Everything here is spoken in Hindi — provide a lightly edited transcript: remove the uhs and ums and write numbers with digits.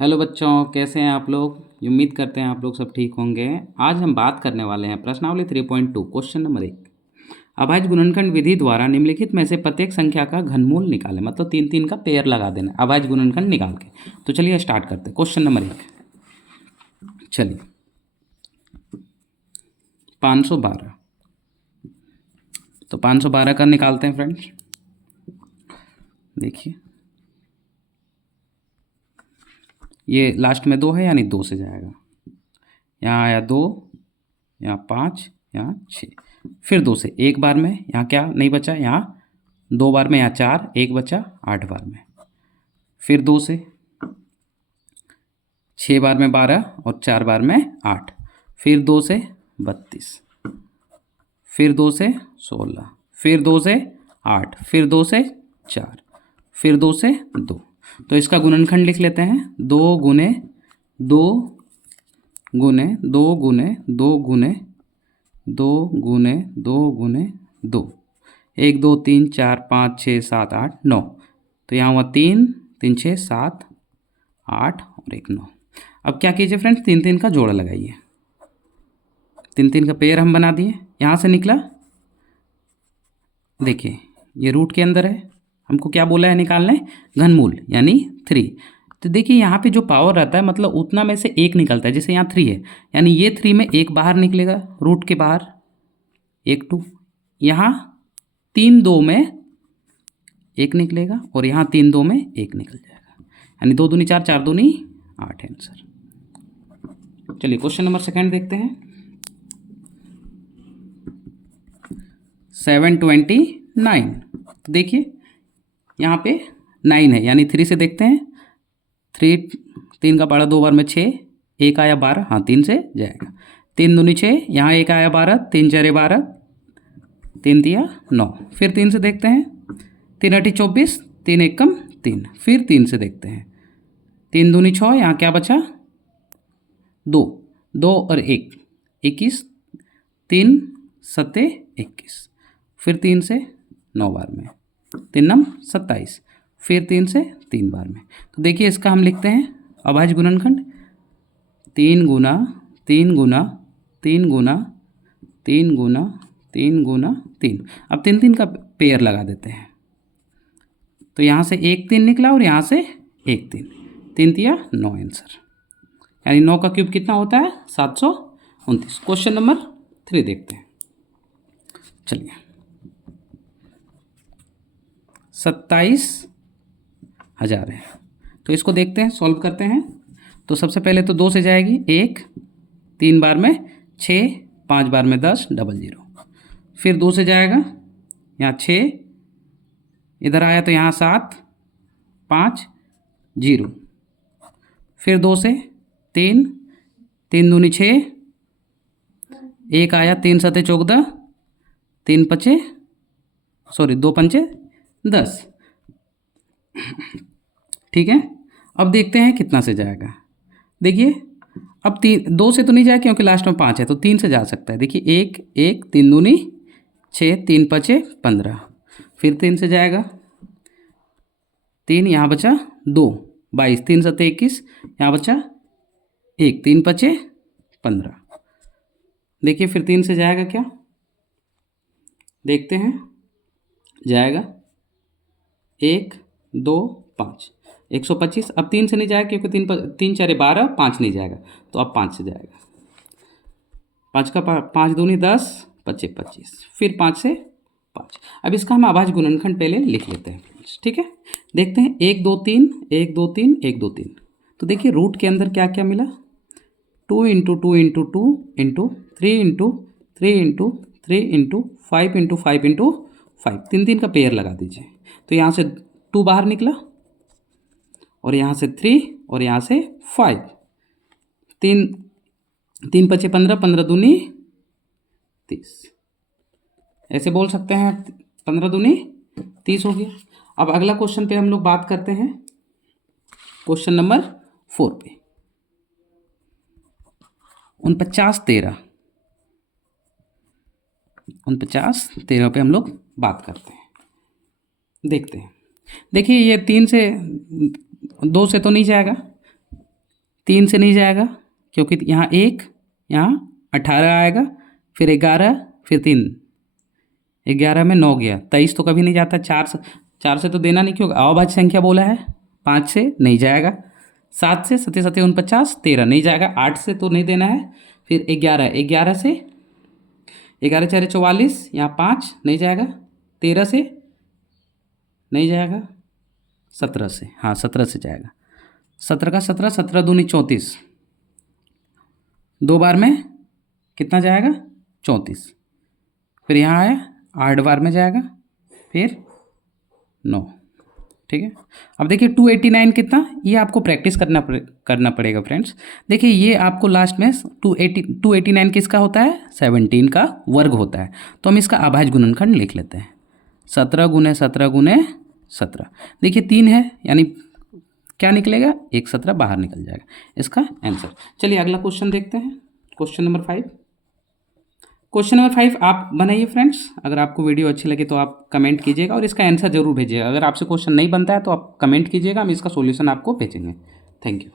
हेलो बच्चों, कैसे हैं आप लोग। उम्मीद करते हैं आप लोग सब ठीक होंगे। आज हम बात करने वाले हैं प्रश्नावली 3.2 क्वेश्चन नंबर 1। अभाज्य गुणनखंड विधि द्वारा निम्नलिखित में से प्रत्येक संख्या का घनमूल निकालें। मतलब तीन तीन का पेयर लगा देना अभाज्य गुणनखंड निकाल के। तो चलिए स्टार्ट करते हैं। क्वेश्चन नंबर 1, चलिए 512। तो 512 का निकालते हैं फ्रेंड्स। देखिए ये लास्ट में 2 है, यानी 2 से जाएगा। यहाँ आया 2, यहाँ 5, यहाँ 6, फिर 2 से एक बार में। यहाँ क्या नहीं बचा, यहाँ 2 बार में, यहाँ 4, एक बचा 8 बार में। फिर 2 से 6 बार में 12 और 4 बार में 8। फिर 2 से 32, फिर 2 से 16, फिर 2 से 8, फिर 2 से 4, फिर 2 से 2। तो इसका गुणनखंड लिख लेते हैं। 2 गुने 2 गुने 2 गुने 2 गुने 2 गुने 2 गुने 2, 1 2 3 4 5 6 7 8 9। तो यहाँ हुआ 3 3 6 7 8 और 1 9। अब क्या कीजिए फ्रेंड्स, 3 3 का जोड़ा लगाइए। 3 3 का पेयर हम बना दिए। यहाँ से निकला, देखिए ये रूट के अंदर है। हमको क्या बोला है निकालने, घनमूल यानी 3। तो देखिए यहाँ पे जो पावर रहता है मतलब उतना में से एक निकलता है। जैसे यहाँ 3 है, यानी ये 3 में एक बाहर निकलेगा, रूट के बाहर 1 2। यहाँ 3 2 में एक निकलेगा और यहाँ 3 2 में एक निकल जाएगा, यानी 2 दूनी 4 4 दूनी 8 आंसर। चलिए क्वेश्चन नंबर 2 देखते हैं। 729। तो देखिए यहाँ पे 9 है, यानी 3 से देखते हैं। 3 3 का पारा 2 बार में 6, एक आया 12, हाँ 3 से जाएगा। 3 दूनी 6, यहाँ एक आया 12, 3 4 12, 3 दिया 9। फिर 3 से देखते हैं। 3 8 24, 3 1 कम 3। फिर 3 से देखते हैं। 3 दूनी 6, यहाँ क्या बचा 2, 2 और 1 21, 3 7 21। फिर 3 से 9 बार में, 3 9 27। फिर 3 से 3 बार में। तो देखिए इसका हम लिखते हैं अभाज्य गुणनखंड 3 गुना 3 गुना 3 गुना 3 गुना 3 गुना 3। अब 3 3 का पेयर लगा देते हैं। तो यहाँ से 1 3 निकला और यहाँ से 1 3, 3 दिया 9 आंसर। यानी 9 का क्यूब कितना होता है, 729। क्वेश्चन नंबर 3 देखते हैं। चलिए 27,000 है, तो इसको देखते हैं, सॉल्व करते हैं। तो सबसे पहले तो 2 से जाएगी, 1 3 बार में 6, 5 बार में 10 00। फिर 2 से जाएगा, यहाँ 6, इधर आया तो यहाँ 7 5 0। फिर 2 से 3, 3 दूनी 6, एक आया 3 7 14, 3 5 सॉरी 2 5 10। ठीक है, अब देखते हैं कितना से जाएगा। देखिए अब 2 से तो नहीं जाएगा क्योंकि लास्ट में 5 है, तो 3 से जा सकता है। देखिए 1 1 3 दूनी 6, 3 5 15। फिर 3 से जाएगा, 3 यहाँ बचा 2 22, 3 7 21, यहाँ बचा 1, 3 5 15। देखिए फिर 3 से जाएगा क्या, देखते हैं। जाएगा 1 2 5 125। अब 3 से नहीं जाएगा क्योंकि 3 4 12, 5 नहीं जाएगा, तो अब 5 से जाएगा। 5 का 5 दूनी 10, 25 25। फिर 5 से 5। अब इसका हम अभाज्य गुणनखंड पहले लिख लेते हैं। ठीक है, देखते हैं 1 2 3 1 2 3 1 2 3। तो देखिए रूट के अंदर क्या क्या मिला, 2 into 2 into 2 into 3 into 3 into 3 into 5 into 5 into 5। 3 3 का पेयर लगा दीजिए। तो यहाँ से 2 बाहर निकला और यहाँ से 3 और यहाँ से 5। 3 3 5 15, 15 दूनी 30। ऐसे बोल सकते हैं 15 दूनी 30 हो गया। अब अगला क्वेश्चन पे हम लोग बात करते हैं, क्वेश्चन नंबर 4 पे। 49 13 पे हम लोग बात करते हैं। देखते हैं, देखिए ये 3 से 2 से तो नहीं जाएगा, 3 से नहीं जाएगा क्योंकि यहाँ 1, यहाँ 18 आएगा, फिर 11, फिर 3, 11 में 9 गया, 23 तो कभी नहीं जाता। 4 से तो देना नहीं क्योंकि अभाज्य संख्या बोला है। 5 से नहीं जाएगा, 7 से 7 7 49, 13 नहीं जाएगा, 8 से तो नहीं देना है, फिर 11, 11 से 11 4 44, यहाँ 5 नहीं जाएगा, 13 से नहीं जाएगा, 17 से, हाँ 17 से जाएगा, 17 का 17, 17 दूनी 34, 2 बार में कितना जाएगा 34, फिर यहाँ आया 8 बार में जाएगा, फिर 9। ठीक है, अब देखिए 289 कितना, ये आपको प्रैक्टिस करना पड़ेगा फ्रेंड्स। देखिए ये आपको लास्ट में 289 किसका होता है, 17 का वर्ग होता है। तो हम इसका अभाज्य गुणनखंड लिख लेते हैं, 17 गुने 17 गुने 17। देखिए 3 है यानी क्या निकलेगा, 1 17 बाहर निकल जाएगा इसका आंसर। चलिए अगला क्वेश्चन देखते हैं, क्वेश्चन नंबर 5। क्वेश्चन नंबर 5 आप बनाइए फ्रेंड्स। अगर आपको वीडियो अच्छी लगे तो आप कमेंट कीजिएगा और इसका आंसर जरूर भेजिएगा। अगर आपसे क्वेश्चन नहीं बनता है तो आप कमेंट कीजिएगा, हम इसका सॉल्यूशन आपको भेजेंगे। Thank you.